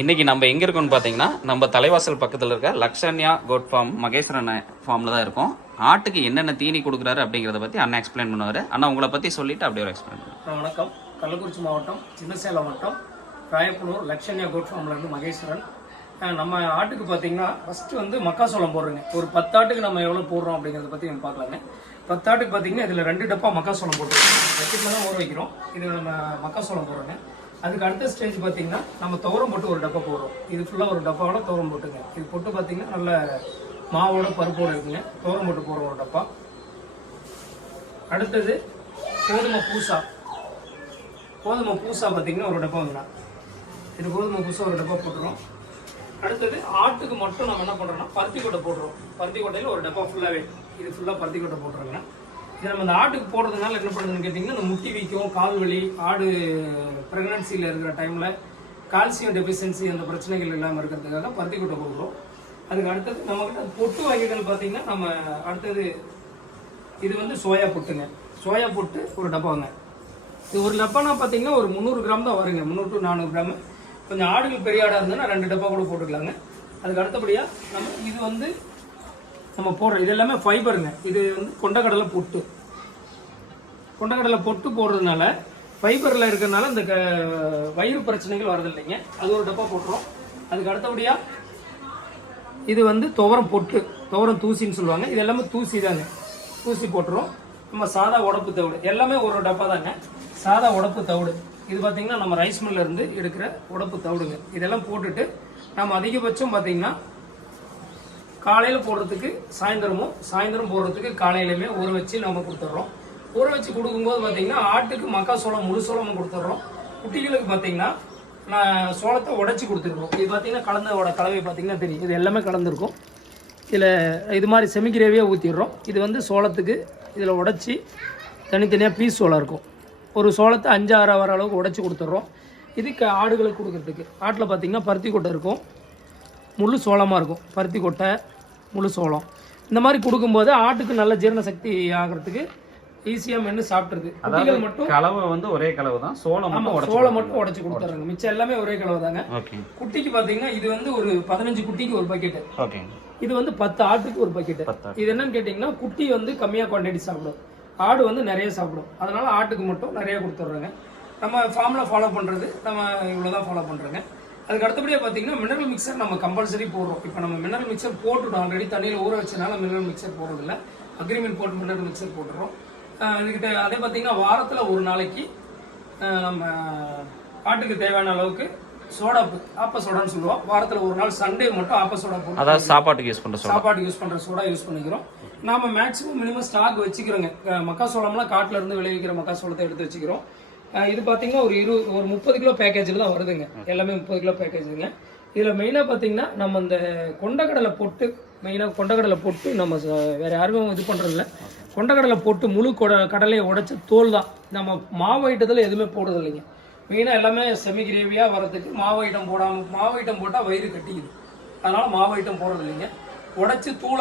இன்னைக்கு நம்ம எங்க இருக்கோம்னு பாத்தீங்கன்னா நம்ம தலைவாசல் பக்கத்துல இருக்க லக்ஷன்யா கோட் ஃபார்ம் மகேஸ்வரன் ஃபார்ம்ல தான் இருக்கோம். ஆட்டுக்கு என்னென்ன தீனி கொடுக்குறாரு அப்படிங்கறத பத்தி அண்ணா எக்ஸ்பிளைன் பண்ணுவாரு. அண்ணா உங்களை பத்தி சொல்லிட்டு அப்படியே எக்ஸ்பிளைன் பண்ணுவோம் வணக்கம். கள்ளக்குறிச்சி மாவட்டம் சின்னசேலம் மாவட்டம் ராயப்பனூர் லக்ஷன்யா கோட் ஃபார்ம்ல இருந்து மகேஸ்வரன். நம்ம ஆட்டுக்கு பார்த்தீங்கன்னா ஃபர்ஸ்ட் வந்து மக்காசோளம் போடுறோங்க. ஒரு பத்தாட்டுக்கு நம்ம எவ்வளோ போடுறோம் அப்படிங்கிறத பற்றி நம்ம பார்க்கலாங்க பத்தாட்டுக்கு பார்த்தீங்கன்னா இதில் ரெண்டு டப்பா மக்காசோளம் போட்டுருக்கோம். பக்கெட்டில் தான் ஊற வைக்கிறோம். இது நம்ம மக்காசோளம் போடுறோங்க. அதுக்கு அடுத்த ஸ்டேஜ் பார்த்தீங்கன்னா நம்ம துவரம் போட்டு ஒரு டப்பா போடுறோம். இது ஃபுல்லாக ஒரு டப்பாவோட துவரம் போட்டுங்க. இது போட்டு பார்த்தீங்கன்னா நல்ல மாவோட பருப்போட இருக்குங்க. துவரம் போட்டு போடுறோம் ஒரு டப்பா. அடுத்தது கோதுமை பூசா. கோதுமை பூசா பார்த்தீங்கன்னா ஒரு டப்பா வந்துடும். இது கோதுமை பூசா ஒரு டப்பா போட்டுரும் அடுத்தது ஆட்டுக்கு மட்டும் நம்ம என்ன பண்ணுறோம்னா பருத்தி கொட்டை போடுறோம். பருத்தி கொட்டையில் ஒரு டப்பா ஃபுல்லாகவே இது ஃபுல்லாக பருத்தி கொட்டை போட்டுருங்க இது நம்ம இந்த ஆட்டுக்கு போடுறதுனால என்ன பண்ணுதுன்னு கேட்டிங்கன்னா இந்த முட்டி வீக்கம் கால் வலி ஆடு ப்ரெக்னன்சியில் இருக்கிற டைமில் கால்சியம் டெஃபிஷியன்சி அந்த பிரச்சனைகள் இல்லாமல் இருக்கிறதுக்காக பருத்தி கொட்டை கொடுக்குறோம் அதுக்கு அடுத்தது நம்மக்கிட்ட பொட்டு வகைகள் பார்த்தீங்கன்னா நம்ம அடுத்தது இது வந்து சோயா புட்டுங்க. சோயா புட்டு ஒரு டப்பாங்க. இது ஒரு டப்பானா பார்த்தீங்கன்னா ஒரு முந்நூறு கிராம் தான் வருங்க. முந்நூறு டு நானூறு கிராம். கொஞ்சம் ஆடுகள் பெரிய ஆடாக இருந்ததுன்னா ரெண்டு டப்பா கூட போட்டுக்கலாங்க. அதுக்கு அடுத்தபடியாக நம்ம இது வந்து நம்ம போடுற இது எல்லாமே ஃபைபருங்க இது வந்து கொண்டக்கடலை பொட்டு. கொண்டக்கடலை பொட்டு போடுறதுனால ஃபைபரில் இருக்கிறதுனால இந்த க வயிறு பிரச்சனைகள் வரதில்லைங்க. அது ஒரு டப்பா போட்டுரும். அதுக்கு அடுத்தபடியாக இது வந்து துவரம் பொட்டு. துவரம் தூசின்னு சொல்லுவாங்க. இது எல்லாமே தூசி தாங்க. தூசி போட்டுரும். நம்ம சாதா உடப்பு தவிடு. எல்லாமே ஒரு டப்பா தாங்க. சாதா உடப்பு தவிடு. இது பார்த்தீங்கன்னா நம்ம ரைஸ் மில்லிருந்து எடுக்கிற உடப்பு தவிடுங்க. இதெல்லாம் போட்டுட்டு நம்ம அதிகபட்சம் பார்த்தீங்கன்னா காலையில் போடுறதுக்கு சாயந்தரமும் சாயந்தரம் போடுறதுக்கு காலையிலுமே ஊற வச்சு நம்ம கொடுத்துட்றோம் ஊற வச்சு கொடுக்கும்போது பார்த்தீங்கன்னா ஆட்டுக்கு மக்காசோளம் முழு சோளமும் கொடுத்துட்றோம் குட்டிகளுக்கு பார்த்தீங்கன்னா நான் சோளத்தை உடச்சி கொடுத்துருக்கோம். இது பார்த்திங்கன்னா கலந்தோட கலவை பார்த்தீங்கன்னா தெரியும். இது எல்லாமே கலந்துருக்கும். இதில் இது மாதிரி செமிக்கிரேவியாக ஊற்றிடுறோம் இது வந்து சோளத்துக்கு இதில் உடச்சி தனித்தனியாக பீஸ் சோளம் இருக்கும். ஒரு சோளத்தை அஞ்சு ஆறு வர அளவுக்கு உடச்சி கொடுத்துட்றோம் இதுக்கு ஆடுகளுக்கு கொடுக்குறதுக்கு. ஆட்டில் பார்த்திங்கன்னா பருத்தி கொட்டை இருக்கும். முள் சோளமாக இருக்கும். பருத்தி கொட்டை முழு சோளம். இந்த மாதிரி கொடுக்கும்போது ஆட்டுக்கு நல்ல ஜீரண சக்தி ஆகிறதுக்கு ஈஸியாக மென்று சாப்பிட்ருது குட்டிகள் மட்டும் கலவை வந்து ஒரே கலவை தான். சோளம் மட்டும் சோளம் மட்டும் உடச்சி கொடுத்துட்றாங்க மிச்சம் எல்லாமே ஒரே கலவை தாங்க. குட்டிக்கு பார்த்தீங்கன்னா இது வந்து ஒரு பதினஞ்சு குட்டிக்கு ஒரு பக்கெட்டு ஓகே. இது வந்து பத்து ஆட்டுக்கு ஒரு பக்கெட்டு இது என்னன்னு கேட்டிங்கன்னா குட்டி வந்து கம்மியாக குவான்டிட்டி சாப்பிடும். ஆடு வந்து நிறைய சாப்பிடும். அதனால ஆட்டுக்கு மட்டும் நிறைய கொடுத்துட்றாங்க நம்ம ஃபார்மில் ஃபாலோ பண்ணுறது நம்ம இவ்வளோ தான் ஃபாலோ பண்ணுறோங்க அதுக்கு அடுத்தபடியாக பார்த்தீங்கன்னா மினரல் மிக்சர் நம்ம கம்பல்சரி போடுறோம். இப்போ நம்ம மினரல் மிக்சர் போட்டுட்டோம். ஆல்ரெடி தண்ணியில் ஊற வச்சனால மினரல் மிக்சர் போடுறதில்ல. அக்ரிமெண்ட் போட்டு மினரல் மிக்சர் போட்டுறோம். இதுக்கிட்ட அதே பார்த்தீங்கன்னா வாரத்தில் ஒரு நாளைக்கு நம்ம ஆட்டுக்கு தேவையான அளவுக்கு சோடாப்பு ஆப்ப சோடான்னு சொல்லுவோம். வாரத்தில் ஒரு நாள் சண்டே மட்டும் ஆப்ப சோடா போட்டு அதாவது சாப்பாட்டுக்கு யூஸ் பண்ற சோளம் சாப்பாடு யூஸ் பண்ற சோடா யூஸ் பண்ணிக்கிறோம். நாம மேக்ஸிமம் மினிமம் ஸ்டாக் வச்சுக்கிறோங்க. மக்காசோளம்லாம் காட்டுல இருந்து விளைவிக்கிற மக்காசோளத்தை எடுத்து வச்சுக்கிறோம். இது பாத்தீங்கன்னா ஒரு இரு ஒரு முப்பது கிலோ பேக்கேஜில் தான் வருதுங்க. எல்லாமே முப்பது கிலோ பேக்கேஜுங்க இதில் மெயினாக பார்த்தீங்கன்னா நம்ம இந்த கொண்டக்கடலை பொட்டு மெயினாக கொண்டக்கடலை பொட்டு நம்ம வேற யாருமே இது பண்ணுறதில்ல கொண்டக்கடலை பொட்டு முழு கொட கடலையை உடைச்ச தோல் தான். நம்ம மாவு ஐட்டத்தில் எதுவுமே போடுறது இல்லைங்க மெயினாக எல்லாமே செமி கிரேவியாக வரதுக்கு மாவு ஐட்டம் போடாமல் மாவு ஐட்டம் போட்டால் வயிறு கட்டிக்குது. அதனால் மாவு ஐட்டம் போடுறது இல்லைங்க உடைச்சி தூள